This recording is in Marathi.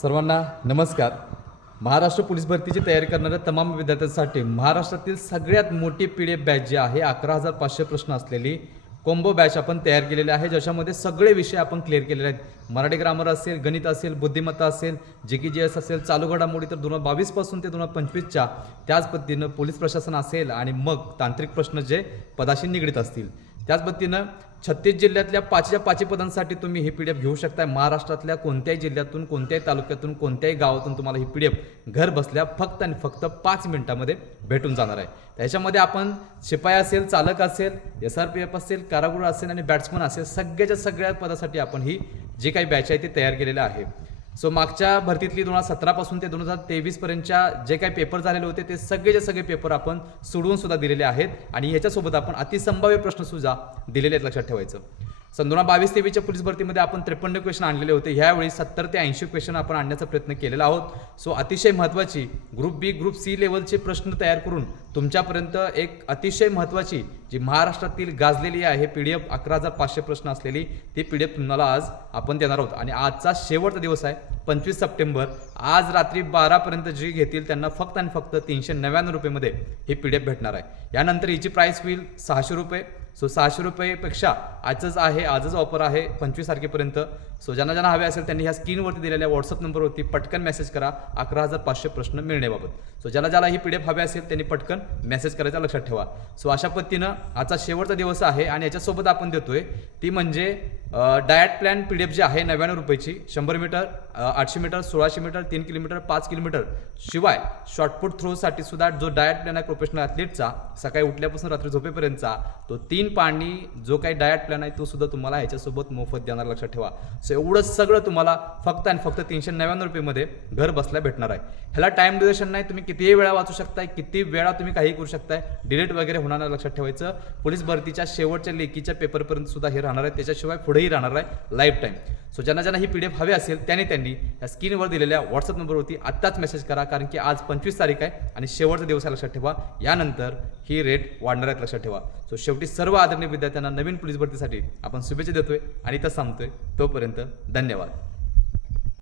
सर्वांना नमस्कार। महाराष्ट्र पोलीस भरतीची तयारी करणाऱ्या तमाम विद्यार्थ्यांसाठी महाराष्ट्रातील सगळ्यात मोठी PDF बॅच जी आहे 11,500 प्रश्न असलेली कॉम्बो बॅच आपण तयार केलेली आहे, ज्याच्यामध्ये सगळे विषय आपण क्लिअर केलेले आहेत। मराठी ग्रामर असेल, गणित असेल, बुद्धिमत्ता असेल, GK असेल, चालू घडामोडी तर 2022 पासून ते 2025च्या त्याच पद्धतीनं पोलीस प्रशासन असेल आणि मग तांत्रिक प्रश्न जे पदाशी निगडीत असतील। त्याच पद्धतीनं 36 जिल्ह्यातल्या 5च्या पदांसाठी तुम्ही ही PDF घेऊ शकता। महाराष्ट्रातल्या कोणत्याही जिल्ह्यातून, कोणत्याही तालुक्यातून, कोणत्याही गावातून तुम्हाला ही PDF घर बसल्या फक्त आणि फक्त 5 मिनिटांमध्ये भेटून जाणार आहे। त्याच्यामध्ये आपण शिपाई असेल, चालक असेल, SRPF असेल, कारागृह असेल आणि बॅट्समन असेल, सगळ्याच्या सगळ्या पदासाठी आपण ही जी काही बॅच आहे ती तयार केलेलं आहे। सो मागच्या भरतीतली 2017 पासून ते 2023 पर्यंतच्या जे काही पेपर झालेले होते ते सगळेचे सगळे पेपर आपण सोडवून सुद्धा दिलेले आहेत आणि याच्यासोबत आपण अतिसंभाव्य प्रश्न सुद्धा दिलेले आहेत, लक्षात ठेवायचं। सन 2022-23च्या पोलीस भरतीमध्ये आपण 53 क्वेश्चन आणलेले होते, ह्यावेळी 70 ते 80 क्वेश्चन आपण आणण्याचा प्रयत्न केलेला आहोत। सो अतिशय महत्त्वाची ग्रुप बी, ग्रुप सी लेवलचे प्रश्न तयार करून तुमच्यापर्यंत एक अतिशय महत्त्वाची जी महाराष्ट्रातील गाजलेली आहे PDF 11,500 प्रश्न असलेली ती PDF तुम्हाला आज आपण देणार आहोत। आणि आजचा शेवटचा दिवस आहे 25 सप्टेंबर। आज रात्री 12 पर्यंत जी घेतील त्यांना फक्त आणि फक्त 399 रुपयेमध्ये ही PDF भेटणार आहे। यानंतर हिची प्राइस होईल 600 रुपये। सो 600 रुपयेपेक्षा आजच ऑफर आहे 25 तारखेपर्यंत। सो ज्यांना हवे असेल त्यांनी ह्या स्क्रीनवरती दिलेल्या व्हॉट्सअप नंबरवरती पटकन मेसेज करा 11,500 प्रश्न मिळण्याबाबत। सो ज्याला ही PDF हवे असेल त्यांनी पटकन मेसेज करायचा, लक्षात ठेवा। सो अशा पद्धतीनं आजचा शेवटचा दिवस आहे आणि याच्यासोबत आपण देतोय ती म्हणजे डायट प्लॅन PDF जी आहे 99 रुपयाची, 100 metre, 800 metre, 1600 metre, 3 kilometre, 5 kilometre, शिवाय शॉर्टपुट थ्रोसाठी सुद्धा जो डायट प्लॅन आहे प्रोफेशनल ॲथलीटचा सकाळी उठल्यापासून रात्री झोपेपर्यंतचा तो 3 पाणी जो काही डायट प्लॅन आहे तो सुद्धा तुम्हाला ह्याच्यासोबत मोफत देणार, लक्षात ठेवा। सो एवढं सगळं तुम्हाला फक्त आणि फक्त 399 रुपयेमध्ये घर बसल्या भेटणार आहे। ह्याला टाइम ड्युरेशन नाही, तुम्ही कितीही वेळा वाचू शकताय, किती वेळा तुम्ही काही करू शकताय, डिलीट वगैरे होणार नाही, लक्षात ठेवायचं। पोलीस भरतीच्या शेवटच्या लेखीच्या पेपरपर्यंत सुद्धा हे राहणार आहे, त्याच्याशिवाय पुढेही राहणार आहे लाईफ टाईम। सो ज्यांना ही PDF हवी असेल त्यांनी या स्क्रीनवर दिलेल्या व्हॉट्सअप नंबरवरती आत्ताच मेसेज करा, कारण की आज 25 तारीख आहे आणि शेवटचा दिवस आहे, लक्षात ठेवा। यानंतर ही रेट वाढणार आहेत, लक्षात ठेवा। सो शेवटी सर्व आदरणीय विद्यार्थ्यांना नवीन पोलीस भरतीसाठी आपण शुभेच्छा देतोय आणि इथं थांबतोय। तोपर्यंत धन्यवाद।